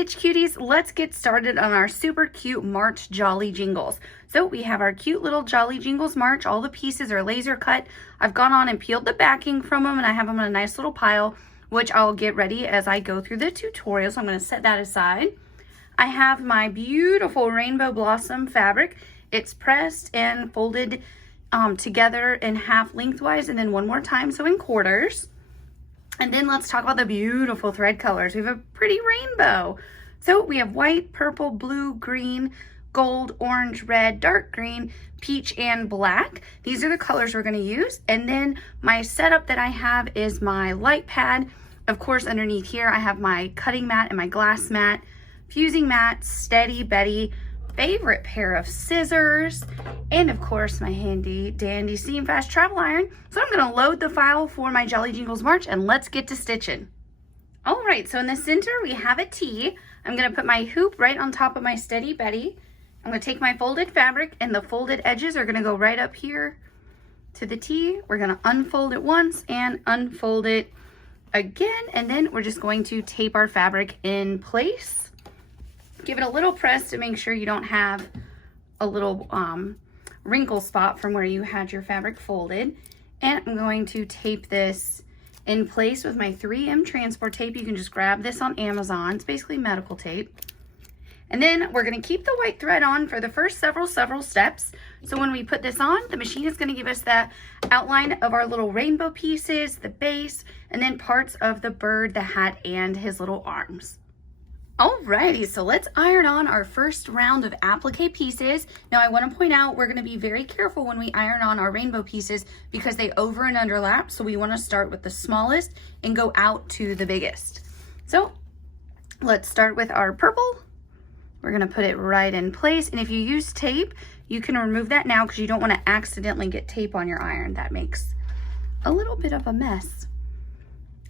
Stitch Cuties, let's get started on our super cute March Jolly Jingles. So we have our cute little Jolly Jingles March. All the pieces are laser cut. I've gone on and peeled the backing from them and I have them in a nice little pile, which I'll get ready as I go through the tutorial. So I'm going to set that aside. I have my beautiful Rainbow Blossom fabric. It's pressed and folded together in half lengthwise and then one more time, so in quarters. And then let's talk about the beautiful thread colors. We have a pretty rainbow. So we have white, purple, blue, green, gold, orange, red, dark green, peach, and black. These are the colors we're going to use. And then my setup that I have is my light pad. Of course, underneath here, I have my cutting mat and my glass mat, fusing mat, Steady Betty, favorite pair of scissors, and of course my handy dandy Steam Fast travel iron. So I'm going to load the file for my Jolly Jingles March and let's get to stitching. All right, so in the center we have a T. I'm going to put my hoop right on top of my Steady Betty. I'm going to take my folded fabric and the folded edges are going to go right up here to the T. We're going to unfold it once and unfold it again, and then we're just going to tape our fabric in place. Give it a little press to make sure you don't have a little wrinkle spot from where you had your fabric folded. And I'm going to tape this in place with my 3M transport tape. You can just grab this on Amazon. It's basically medical tape. And then we're going to keep the white thread on for the first several steps. So when we put this on, the machine is going to give us that outline of our little rainbow pieces, the base, and then parts of the bird, the hat, and his little arms. Alrighty, so let's iron on our first round of applique pieces. Now I want to point out we're going to be very careful when we iron on our rainbow pieces because they over and underlap. So we want to start with the smallest and go out to the biggest. So let's start with our purple. We're going to put it right in place. And if you use tape, you can remove that now because you don't want to accidentally get tape on your iron. That makes a little bit of a mess.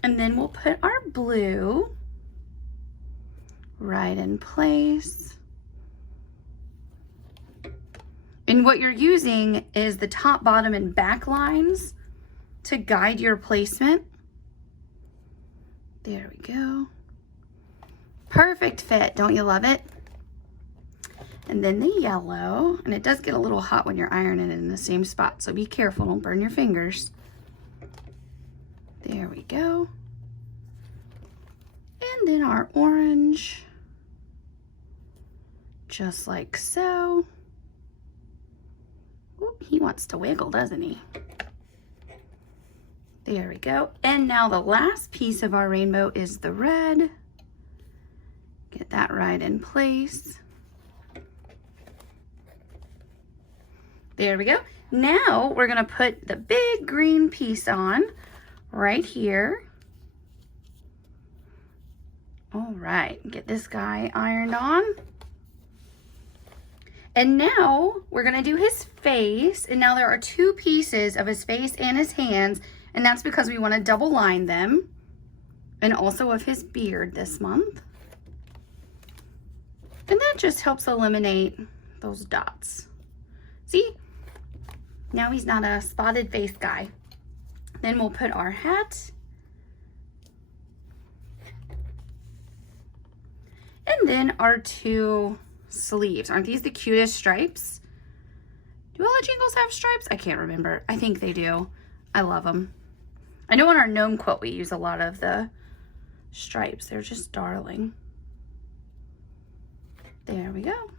And then we'll put our blue right in place. And what you're using is the top, bottom, and back lines to guide your placement. There we go. Perfect fit, don't you love it? And then the yellow, and it does get a little hot when you're ironing it in the same spot, so be careful, don't burn your fingers. There we go. And then our orange, just like so. Ooh, he wants to wiggle, doesn't he? There we go. And now the last piece of our rainbow is the red. Get that right in place. There we go. Now we're gonna put the big green piece on right here. All right, get this guy ironed on. And now we're gonna do his face. And now there are two pieces of his face and his hands, and that's because we wanna double line them, and also of his beard this month. And that just helps eliminate those dots. See? Now he's not a spotted face guy. Then we'll put our hat. And then our two sleeves. Aren't these the cutest stripes? Do all the Jingles have stripes? I can't remember. I think they do. I love them. I know on our gnome quilt we use a lot of the stripes. They're just darling. There we go.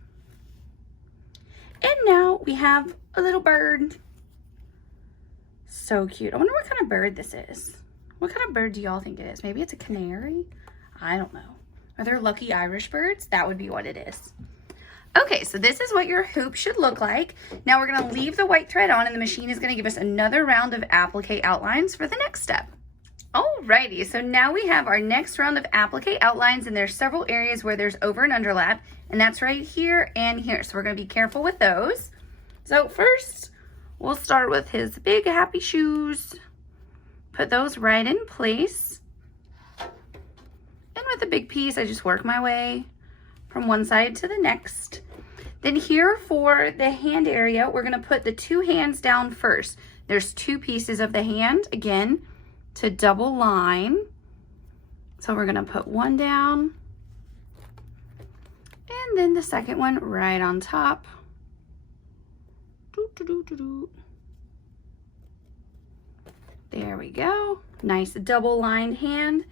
And now we have a little bird. So cute. I wonder what kind of bird this is. What kind of bird do y'all think it is? Maybe it's a canary? I don't know. Are there lucky Irish birds? That would be what it is. Okay, so this is what your hoop should look like. Now we're going to leave the white thread on and the machine is going to give us another round of applique outlines for the next step. Alrighty, so now we have our next round of applique outlines, and there's several areas where there's over and underlap, and that's right here and here. So we're going to be careful with those. So first, we'll start with his big happy shoes. Put those right in place. And with the big piece, I just work my way from one side to the next. Then here for the hand area, we're going to put the two hands down first. There's two pieces of the hand, again, to double line. So we're going to put one down And then the second one right on top. There we go. Nice double lined hand.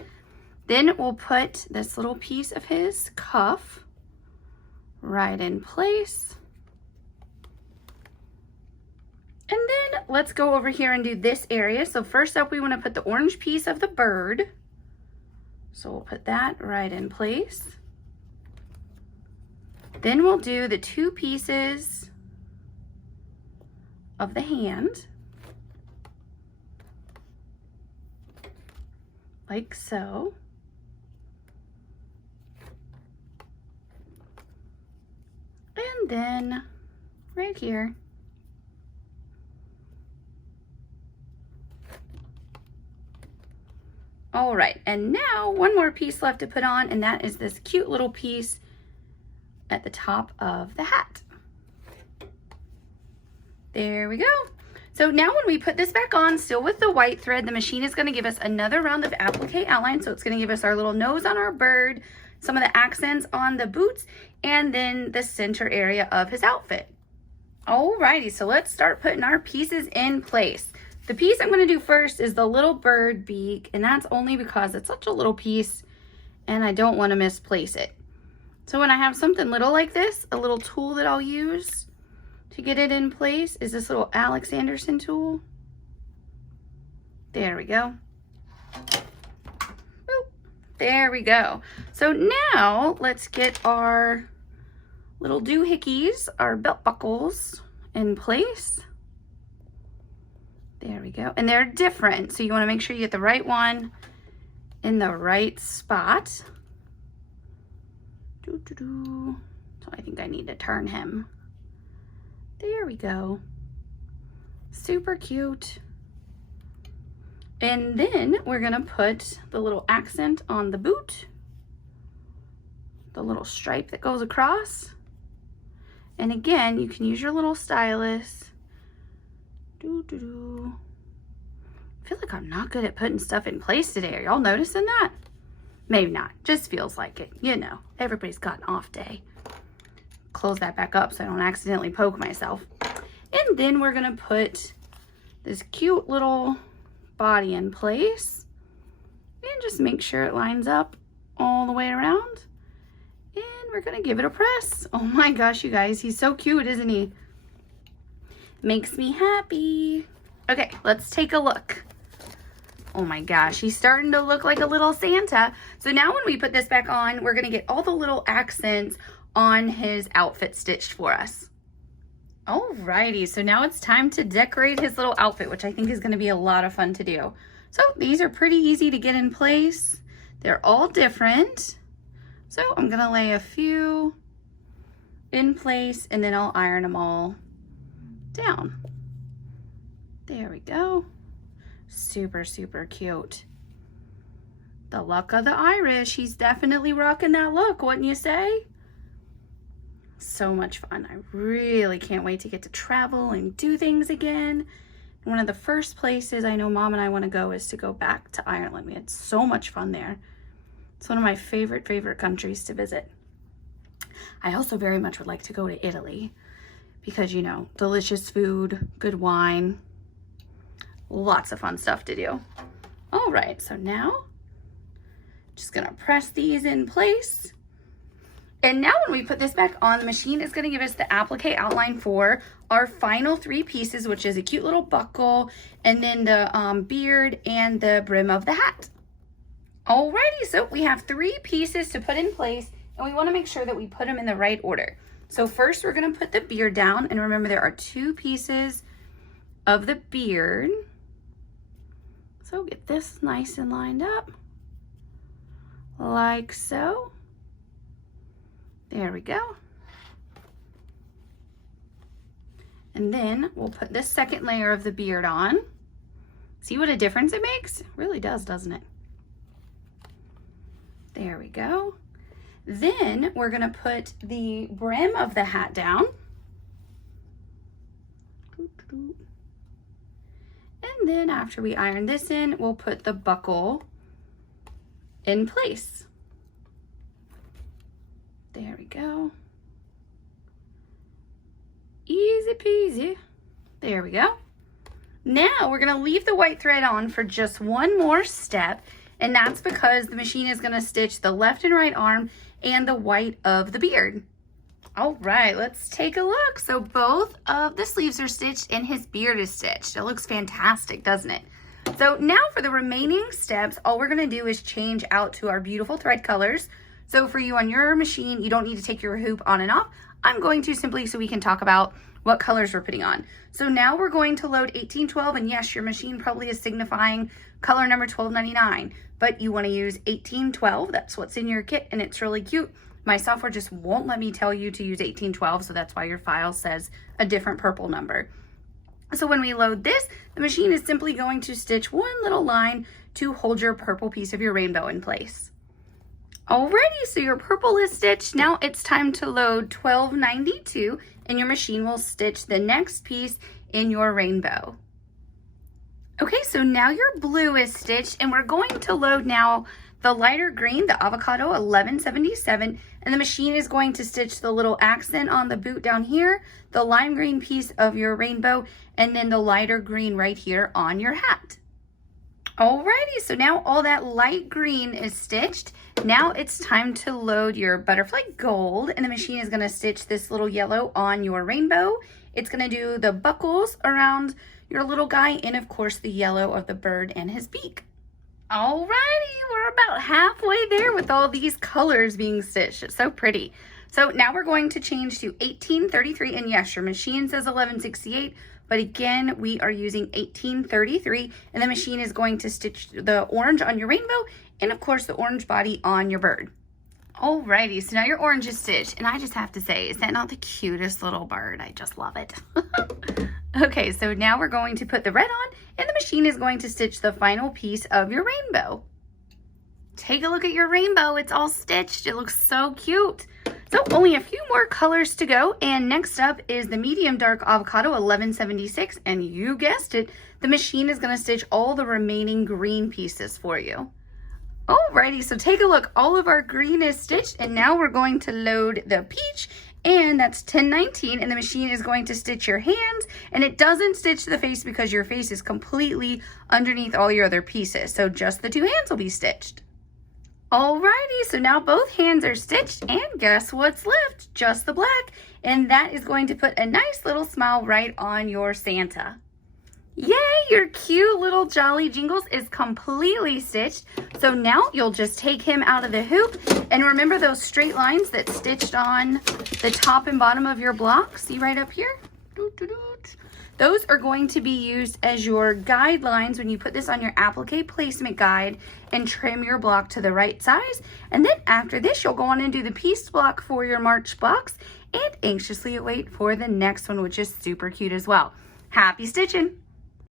Then we'll put this little piece of his cuff right in place. And then let's go over here and do this area. So first up, we want to put the orange piece of the bird. So we'll put that right in place. Then we'll do the two pieces of the hand, like so. And then right here. All right, and now one more piece left to put on, and that is this cute little piece at the top of the hat. There we go. So now when we put this back on, still with the white thread, the machine is gonna give us another round of applique outline. So it's gonna give us our little nose on our bird, some of the accents on the boots, and then the center area of his outfit. Alrighty, so let's start putting our pieces in place. The piece I'm gonna do first is the little bird beak, and that's only because it's such a little piece and I don't wanna misplace it. So when I have something little like this, a little tool that I'll use to get it in place is this little Alex Anderson tool. There we go. Boop. There we go. So now let's get our little doohickeys, our belt buckles in place. There we go. And they're different, so you want to make sure you get the right one in the right spot. So I think I need to turn him. There we go. Super cute. And then we're gonna put the little accent on the boot, the little stripe that goes across. And again, you can use your little stylus. I feel like I'm not good at putting stuff in place today. Are y'all noticing that? Maybe not, just feels like it. You know, everybody's got an off day. Close that back up so I don't accidentally poke myself. And then we're gonna put this cute little body in place and just make sure it lines up all the way around. And we're gonna give it a press. Oh my gosh, you guys, he's so cute, isn't he? Makes me happy. Okay, let's take a look. Oh my gosh, he's starting to look like a little Santa. So now when we put this back on, we're gonna get all the little accents on his outfit stitched for us. Alrighty, so now it's time to decorate his little outfit, which I think is gonna be a lot of fun to do. So these are pretty easy to get in place. They're all different. So I'm gonna lay a few in place and then I'll iron them all down. There we go. Super, super cute. The luck of the Irish. He's definitely rocking that look, wouldn't you say? So much fun. I really can't wait to get to travel and do things again. One of the first places I know Mom and I want to go is to go back to Ireland. We had so much fun there. It's one of my favorite countries to visit. I also very much would like to go to Italy because, you know, delicious food, good wine, lots of fun stuff to do. All right, so now just gonna press these in place. And now when we put this back on, the machine is gonna give us the applique outline for our final three pieces, which is a cute little buckle, and then the beard and the brim of the hat. Alrighty, so we have three pieces to put in place, and we wanna make sure that we put them in the right order. So first we're gonna put the beard down, and remember there are two pieces of the beard. So get this nice and lined up, like so. There we go. And then we'll put this second layer of the beard on. See what a difference it makes? It really does, doesn't it? There we go. Then we're gonna put the brim of the hat down. And then after we iron this in, we'll put the buckle in place. There we go. Easy peasy. There we go. Now we're gonna leave the white thread on for just one more step, and that's because the machine is gonna stitch the left and right arm and the white of the beard. All right, let's take a look. So both of the sleeves are stitched and his beard is stitched. It looks fantastic, doesn't it? So now for the remaining steps, all we're gonna do is change out to our beautiful thread colors. So for you on your machine, you don't need to take your hoop on and off. I'm going to simply so we can talk about what colors we're putting on. So now we're going to load 1812, and yes, your machine probably is signifying color number 1299, but you wanna use 1812, that's what's in your kit, and it's really cute. My software just won't let me tell you to use 1812, so that's why your file says a different purple number. So when we load this, the machine is simply going to stitch one little line to hold your purple piece of your rainbow in place. Alrighty, so your purple is stitched. Now it's time to load 1292, and your machine will stitch the next piece in your rainbow. Okay, so now your blue is stitched, and we're going to load now the lighter green, the avocado 1177, and the machine is going to stitch the little accent on the boot down here, the lime green piece of your rainbow, and then the lighter green right here on your hat. Alrighty, so now all that light green is stitched. Now it's time to load your butterfly gold, and the machine is gonna stitch this little yellow on your rainbow. It's gonna do the buckles around your little guy, and of course the yellow of the bird and his beak. Alrighty, we're about halfway there with all these colors being stitched. It's so pretty. So now we're going to change to 1833, and yes, your machine says 1168, but again, we are using 1833, and the machine is going to stitch the orange on your rainbow, and of course the orange body on your bird. Alrighty, so now your orange is stitched, and I just have to say, is that not the cutest little bird? I just love it. Okay, so now we're going to put the red on, and the machine is going to stitch the final piece of your rainbow. Take a look at your rainbow. It's all stitched. It looks so cute. So only a few more colors to go, and next up is the medium dark avocado 1176, and you guessed it, the machine is going to stitch all the remaining green pieces for you. Alrighty, so take a look. All of our green is stitched, and now we're going to load the peach, and that's 1019, and the machine is going to stitch your hands, and it doesn't stitch the face because your face is completely underneath all your other pieces, so just the two hands will be stitched. Alrighty, so now both hands are stitched, and guess what's left? Just the black, and that is going to put a nice little smile right on your Santa. Yay, your cute little Jolly Jingles is completely stitched. So now you'll just take him out of the hoop, and remember those straight lines that stitched on the top and bottom of your block? See right up here? Those are going to be used as your guidelines when you put this on your applique placement guide and trim your block to the right size. And then after this, you'll go on and do the piece block for your March box and anxiously await for the next one, which is super cute as well. Happy stitching!